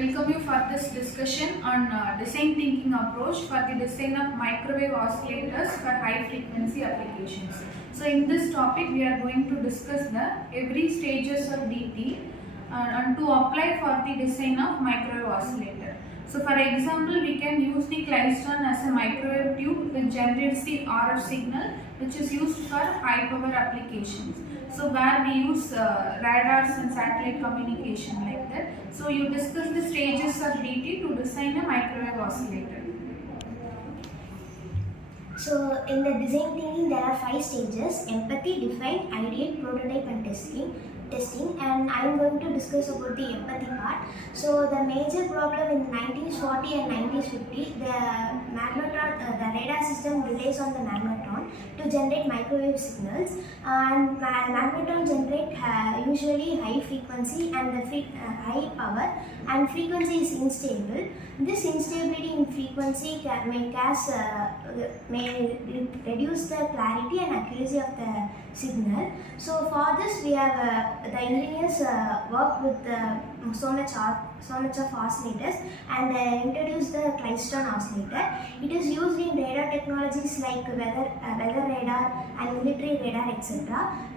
Welcome you for this discussion on design thinking approach for the design of microwave oscillators for high frequency applications. So in this topic we are going to discuss the every stages of DT and to apply for the design of microwave oscillator. So for example, we can use the Klystron as a microwave tube which generates the RF signal which is used for high power applications. So where we use radars and satellite communication like that. So you discuss the stages of DT to design a microwave oscillator. So in the design thinking there are 5 stages: empathy, define, ideate, prototype and testing, and I am going to discuss about the empathy part. So the major problem in 1940 and 1950, the magnetron, the radar system relies on the magnetron to generate microwave signals, and magnetron generate usually high frequency and the high power, and frequency is unstable. This instability in frequency may reduce the clarity and accuracy of the signal. So for this we have the engineers work with so much of oscillators and introduce the Klystron oscillator. It is used in radar technologies like weather radar and military radar, etc.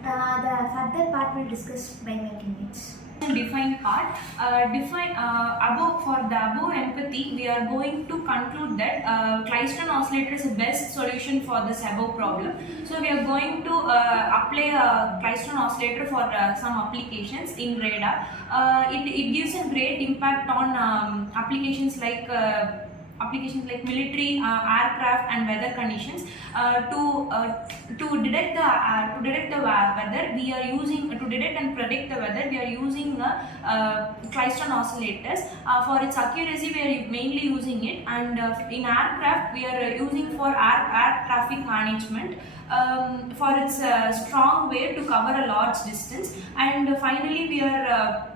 The further part will discuss by making it. Define part. For the above empathy, we are going to conclude that Klystron oscillator is the best solution for this above problem. So we are going to apply a Klystron oscillator for some applications in radar. It gives a great impact on applications like military, aircraft and weather conditions. To detect the weather, we are using to detect and predict the weather. We are using Klystron oscillators. For its accuracy, we are mainly using it, and in aircraft, we are using for air traffic management. For its strong wave to cover a large distance, and finally we are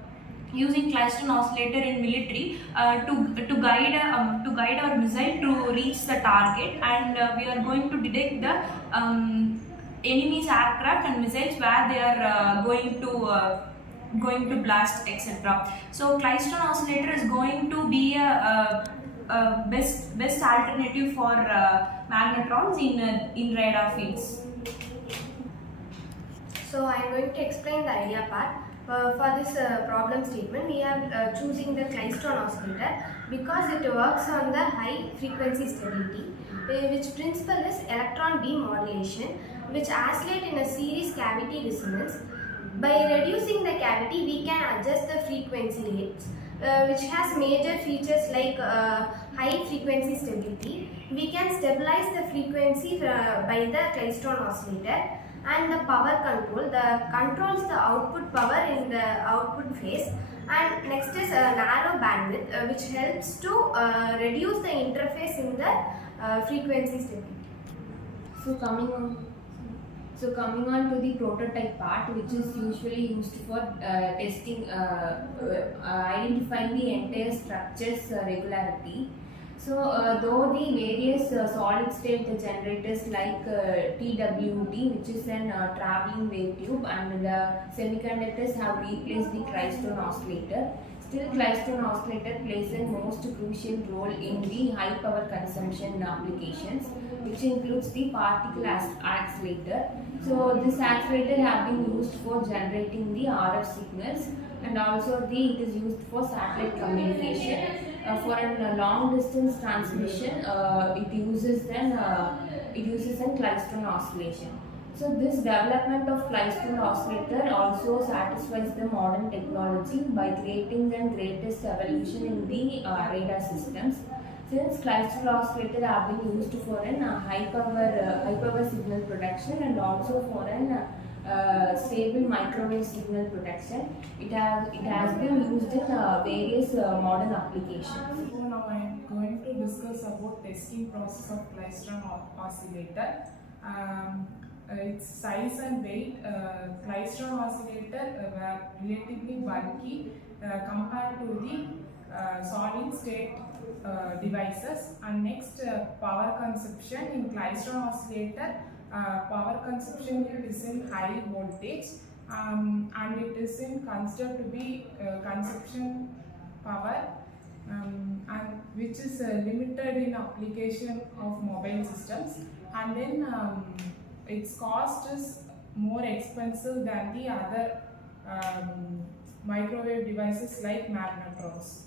using Klystron oscillator in military to guide our missile to reach the target, and we are going to detect the enemy's aircraft and missiles where they are going to blast, etc. So Klystron oscillator is going to be a best alternative for magnetrons in radar fields. So I am going to explain the idea part. For this problem statement, we are choosing the Klystron oscillator because it works on the high frequency stability, which principle is electron beam modulation, which oscillate in a series cavity resonance. By reducing the cavity, we can adjust the frequency rates, which has major features like high frequency stability. We can stabilize the frequency by the Klystron oscillator. And the power control, controls the output power in the output phase. And next is a narrow bandwidth, which helps to reduce the interface in the frequency stability. So coming on to the prototype part, which is usually used for testing, identifying the entire structure's regularity. So though the various solid state generators like TWT, which is an traveling wave tube, and the semiconductors have replaced the Klystron oscillator, still Klystron oscillator plays a most crucial role in the high power consumption applications, which includes the particle accelerator. So this accelerator have been used for generating the RF signals, and also it is used for satellite communication. For a long distance transmission, it uses an Klystron oscillation. So this development of Klystron oscillator also satisfies the modern technology by creating the greatest evolution in the radar systems. Since Klystron oscillator have been used for an high power signal production and also for an stable microwave signal protection, it has been used in various modern applications. So now I am going to discuss about testing process of Klystron oscillator. Its size and weight. Klystron oscillator were relatively bulky compared to the solid state devices. And next, power consumption in Klystron oscillator. Power consumption is in high voltage, and it is considered to be consumption power and which is limited in application of mobile systems, and then its cost is more expensive than the other microwave devices like magnetrons.